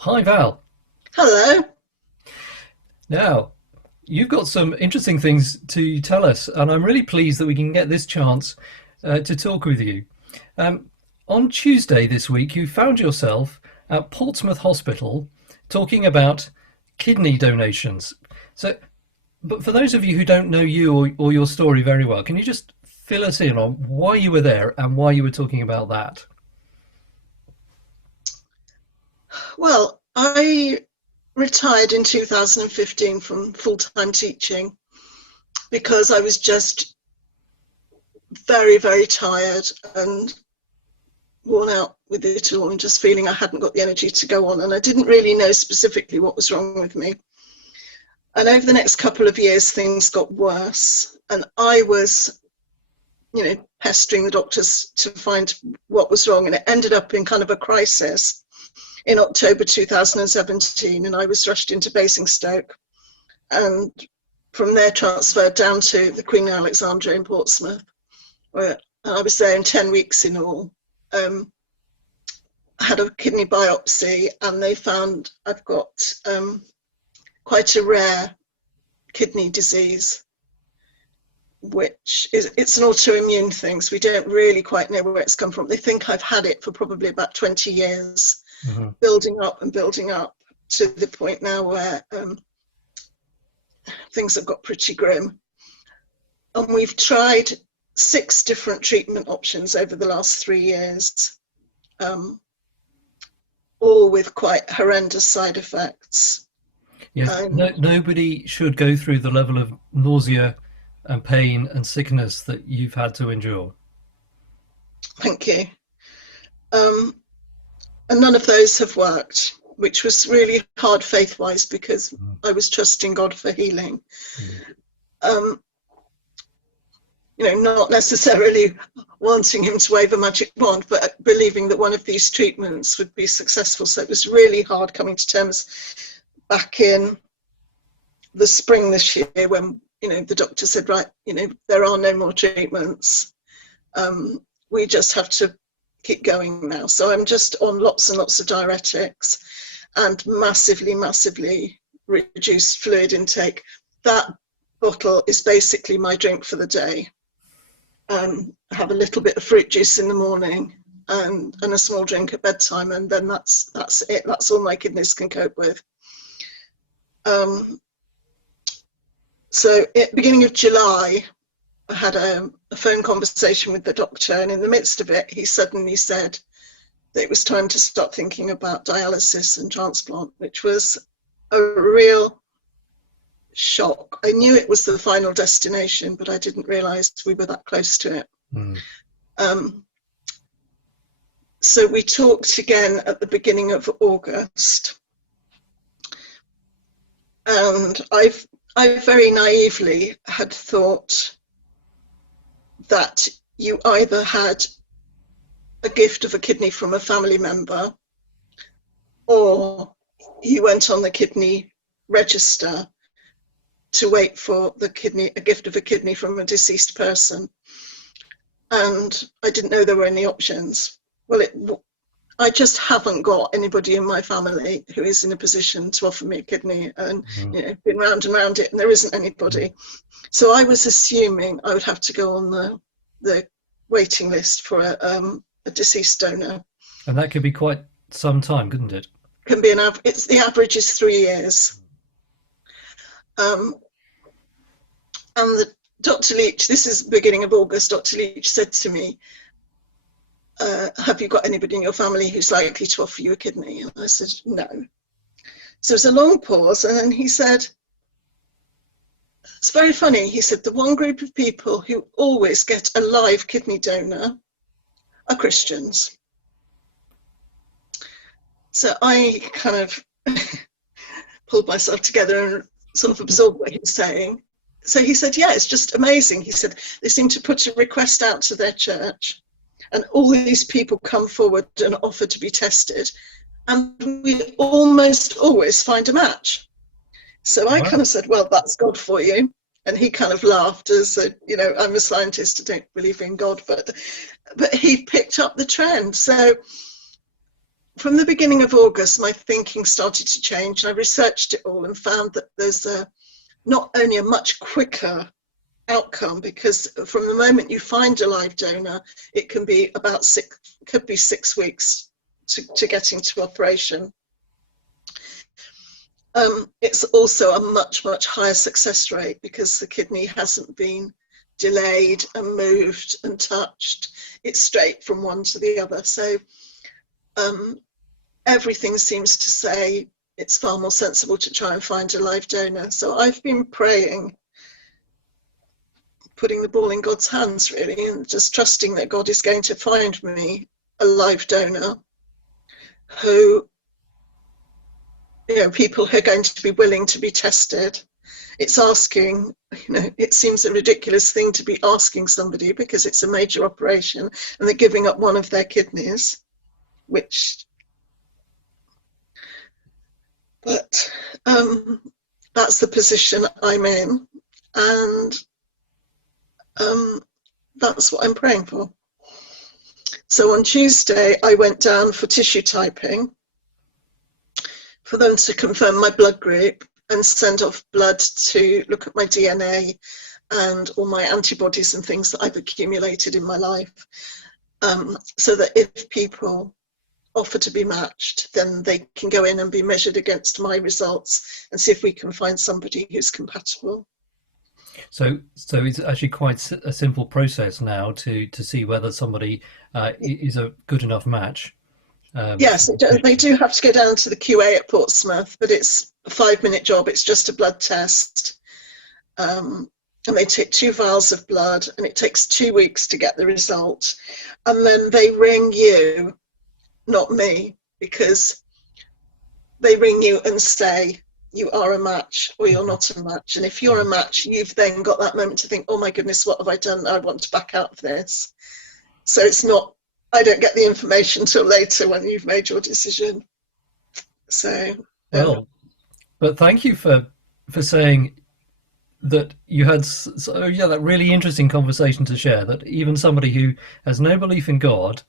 Hi, Val. Hello. Now, you've got some interesting things to tell us, and I'm really pleased that we can get this chance to talk with you. Um, on Tuesday this week, you found yourself at Portsmouth Hospital talking about kidney donations. So, but for those of you who don't know you or your story very well, can you just fill us in on why you were there and why you were talking about that? Well, I retired in 2015 from full-time teaching because I was just very, very tired and worn out with it all and just feeling I hadn't got the energy to go on. And I didn't really know specifically what was wrong with me. And over the next couple of years, things got worse. And I was, pestering the doctors to find what was wrong. And it ended up in kind of a crisis in October 2017, and I was rushed into Basingstoke and from there transferred down to the Queen Alexandra in Portsmouth, where I was there in 10 weeks in all. I had a kidney biopsy and they found I've got quite a rare kidney disease, which is, it's an autoimmune thing, so we don't really quite know where it's come from. They think I've had it for probably about 20 years, Mhm. building up and building up to the point now where things have got pretty grim. And we've tried 6 different treatment options over the last 3 years, um, all with quite horrendous side effects. Yes, no, And nobody should go through the level of nausea and pain and sickness that you've had to endure. thank you. Um, and none of those have worked, which was really hard faith-wise because I was trusting God for healing. Mm. Um, not necessarily wanting him to wave a magic wand, but believing that one of these treatments would be successful. So it was really hard coming to terms back in the spring this year when, the doctor said, right, there are no more treatments. We just have to keep going now. So I'm just on lots and lots of diuretics and massively, massively reduced fluid intake. That bottle is basically my drink for the day. I have a little bit of fruit juice in the morning and a small drink at bedtime, and then that's it. That's all my kidneys can cope with. So at the beginning of July, I had a phone conversation with the doctor, and in the midst of it, he suddenly said that it was time to start thinking about dialysis and transplant, which was a real shock. I knew it was the final destination, but I didn't realize we were that close to it. Mm. Um, so we talked again at the beginning of August, and I very naively had thought that you either had a gift of a kidney from a family member or you went on the kidney register to wait for a gift of a kidney from a deceased person. And I didn't know there were any options. Well, I just haven't got anybody in my family who is in a position to offer me a kidney, and Mhm. been round and round it, and there isn't anybody. So I was assuming I would have to go on the waiting list for a deceased donor. And that could be quite some time, couldn't it? Can be it's the average is 3 years. Um, and Dr. Leach, this is the beginning of August, Dr. Leach said to me, have you got anybody in your family who's likely to offer you a kidney? And I said, no. So it's a long pause, and then he said, it's very funny. He said, the one group of people who always get a live kidney donor are Christians. So I kind of pulled myself together and sort of absorbed what he was saying. So he said, yeah, it's just amazing. He said, they seem to put a request out to their church, and all these people come forward and offer to be tested. And we almost always find a match. So I kind Wow. of said, well, that's God for you. And he kind of laughed as said, I'm a scientist, I don't believe in God, but he picked up the trend. So from the beginning of August, my thinking started to change. I researched it all and found that there's not only a much quicker outcome, because from the moment you find a live donor, it can be about 6 weeks to get into operation. It's also a much, much higher success rate because the kidney hasn't been delayed and moved and touched. It's straight from one to the other. So everything seems to say it's far more sensible to try and find a live donor. So I've been praying, putting the ball in God's hands, really, and just trusting that God is going to find me a live donor who, people who are going to be willing to be tested. It's asking, it seems a ridiculous thing to be asking somebody because it's a major operation and they're giving up one of their kidneys, but that's the position I'm in, and that's what I'm praying for. So on Tuesday, I went down for tissue typing for them to confirm my blood group and send off blood to look at my DNA and all my antibodies and things that I've accumulated in my life, so that if people offer to be matched, then they can go in and be measured against my results and see if we can find somebody who's compatible. So it's actually quite a simple process now to see whether somebody is a good enough match. Yes, they do have to go down to the QA at Portsmouth, but it's a 5-minute job. It's just a blood test. And they take 2 vials of blood, and it takes 2 weeks to get the result. And then they ring you, not me, because they ring you and say you are a match or you're not a match. And if you're a match, you've then got that moment to think, oh my goodness, what have I done? I want to back out of this. So it's not, I don't get the information till later when you've made your decision. So well, but thank you for saying that you had that really interesting conversation to share, that even somebody who has no belief in God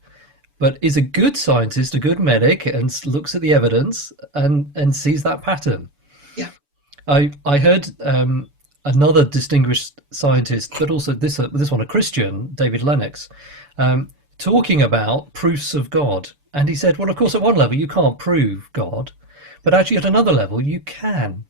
but is a good scientist, a good medic, and looks at the evidence and sees that pattern. Yeah. I heard another distinguished scientist, but also this one a Christian, David Lennox, talking about proofs of God. And he said, well, of course, at one level you can't prove God, but actually at another level you can.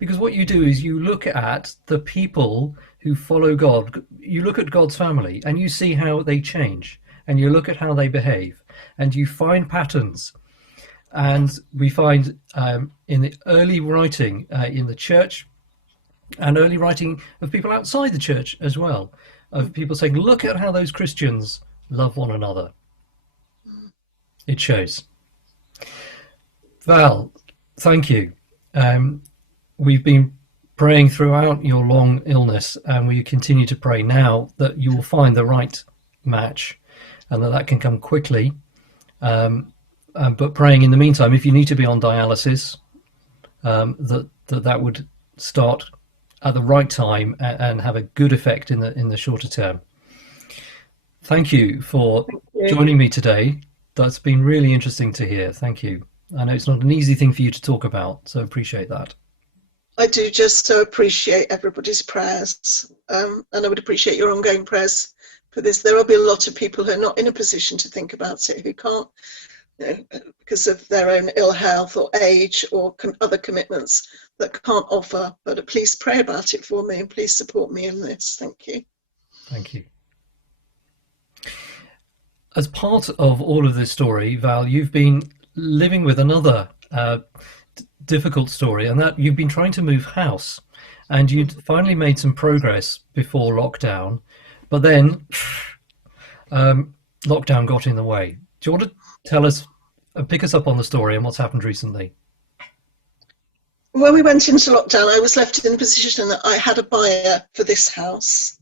Because what you do is you look at the people who follow God, you look at God's family and you see how they change, and you look at how they behave, and you find patterns. And we find in the early writing in the church, and early writing of people outside the church as well, of people saying, look at how those Christians love one another. It shows. Val, thank you. We've been praying throughout your long illness, and we continue to pray now that you will find the right match and that can come quickly. But praying in the meantime, if you need to be on dialysis, that would start at the right time and have a good effect in the shorter term. Thank you for joining me today. That's been really interesting to hear. Thank you. I know it's not an easy thing for you to talk about, so appreciate that. I do just so appreciate everybody's prayers, and I would appreciate your ongoing prayers for this. There will be a lot of people who are not in a position to think about it, who can't, because of their own ill health or age or other commitments, that can't offer. But please pray about it for me, and please support me in this. Thank you. Thank you. As part of all of this story, Val, you've been living with another difficult story, and that you've been trying to move house, and you'd finally made some progress before lockdown, but then lockdown got in the way. Do you want to tell us, pick us up on the story and what's happened recently? When we went into lockdown, I was left in the position that I had a buyer for this house,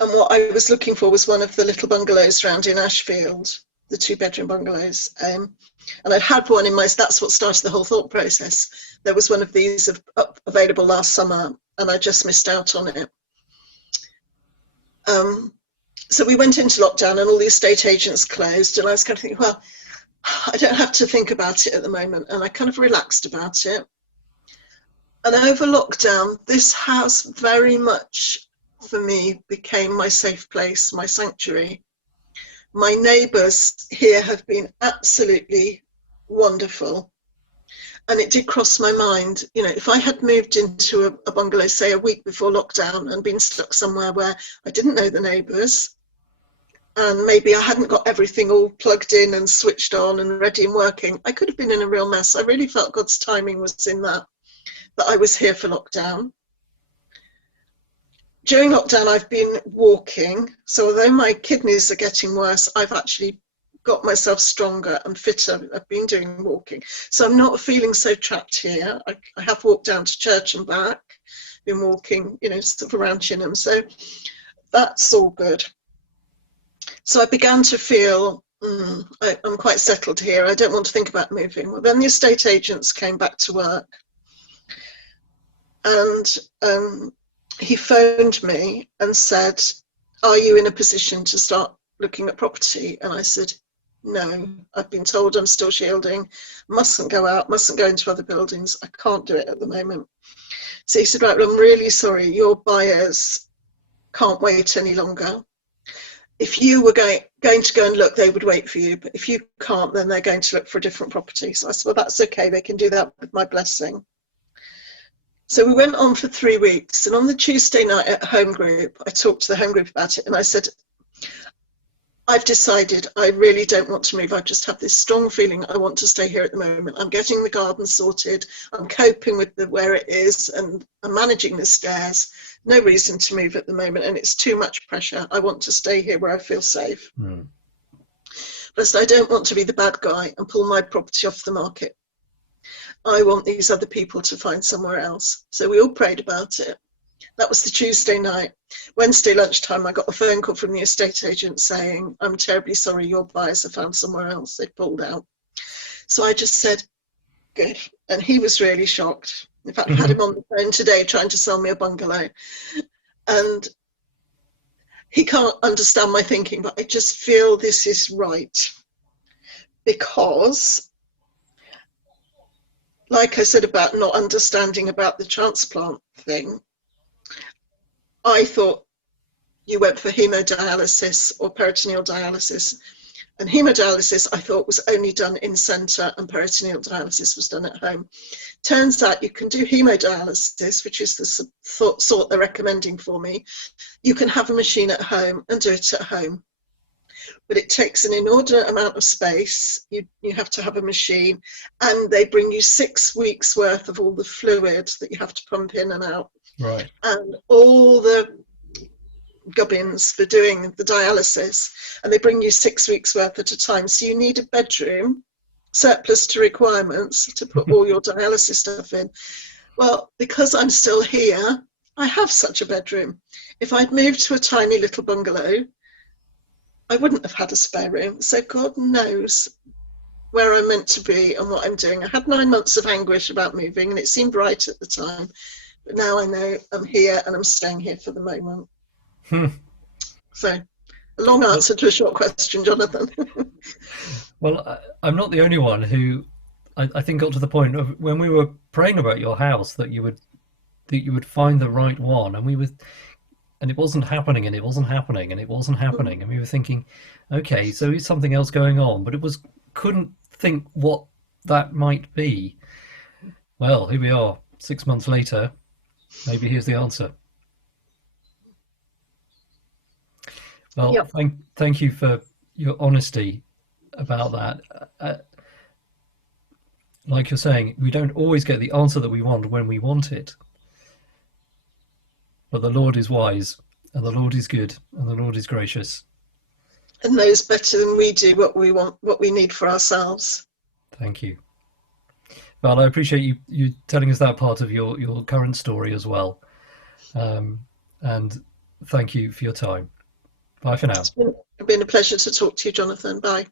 and what I was looking for was one of the little bungalows around in Ashfield, the 2-bedroom bungalows. And I'd had one in my, that's what started the whole thought process. There was one of these available last summer, and I just missed out on it. So we went into lockdown and all the estate agents closed, and I was kind of thinking, well, I don't have to think about it at the moment, and I kind of relaxed about it. And over lockdown, this house very much for me became my safe place, my sanctuary. My neighbours here have been absolutely wonderful. And it did cross my mind, you know, if I had moved into a bungalow, say a week before lockdown, and been stuck somewhere where I didn't know the neighbours, and maybe I hadn't got everything all plugged in and switched on and ready and working, I could have been in a real mess. I really felt God's timing was in that I was here for lockdown. During lockdown, I've been walking. So although my kidneys are getting worse, I've actually got myself stronger and fitter. I've been doing walking. So I'm not feeling so trapped here. I have walked down to church and back, been walking, you know, sort of around Chineham. So that's all good. So I began to feel, I'm quite settled here. I don't want to think about moving. Well, then the estate agents came back to work, and he phoned me and said, "Are you in a position to start looking at property?" And I said, "No, I've been told I'm still shielding, mustn't go out, mustn't go into other buildings. I can't do it at the moment." So he said, "Right, well, I'm really sorry. Your buyers can't wait any longer. If you were going to go and look, they would wait for you. But if you can't, then they're going to look for a different property." So I said, "Well, that's okay. They can do that with my blessing." So we went on for 3 weeks. And on the Tuesday night at home group, I talked to the home group about it. And I said, "I've decided I really don't want to move. I just have this strong feeling I want to stay here at the moment. I'm getting the garden sorted. I'm coping with where it is, and I'm managing the stairs. No reason to move at the moment, and it's too much pressure. I want to stay here where I feel safe. But I don't want to be the bad guy and pull my property off the market. I want these other people to find somewhere else." So we all prayed about it. That was the Tuesday night. Wednesday lunchtime, I got a phone call from the estate agent saying, "I'm terribly sorry, your buyers have found somewhere else. They pulled out." So I just said, "Good." And he was really shocked. In fact, I've had him on the phone today trying to sell me a bungalow. And he can't understand my thinking, but I just feel this is right. Because, like I said about not understanding about the transplant thing, I thought you went for hemodialysis or peritoneal dialysis. And hemodialysis, I thought, was only done in centre, and peritoneal dialysis was done at home. Turns out you can do hemodialysis, which is the sort they're recommending for me. You can have a machine at home and do it at home. But it takes an inordinate amount of space. You have to have a machine, and they bring you 6 weeks worth of all the fluid that you have to pump in and out. Right. And all the gubbins for doing the dialysis, and they bring you 6 weeks worth at a time. So you need a bedroom surplus to requirements to put all your dialysis stuff in. Well, because I'm still here, I have such a bedroom. If I'd moved to a tiny little bungalow, I wouldn't have had a spare room. So God knows where I'm meant to be and what I'm doing. I had 9 months of anguish about moving, and it seemed right at the time. But now I know I'm here, and I'm staying here for the moment. So, a long answer to a short question, Jonathan. Well, I'm not the only one who I think got to the point of when we were praying about your house that you would find the right one, and it wasn't happening, and it wasn't happening, and it wasn't happening, and we were thinking, okay, so is something else going on? But couldn't think what that might be. Well, here we are, 6 months later. Maybe here's the answer. Well, Yep. thank you for your honesty about that. Like you're saying, we don't always get the answer that we want when we want it. But the Lord is wise, and the Lord is good, and the Lord is gracious. And knows better than we do what we want, what we need for ourselves. Thank you. Well, I appreciate you telling us that part of your current story as well. And thank you for your time. Bye for now. It's been a pleasure to talk to you, Jonathan. Bye.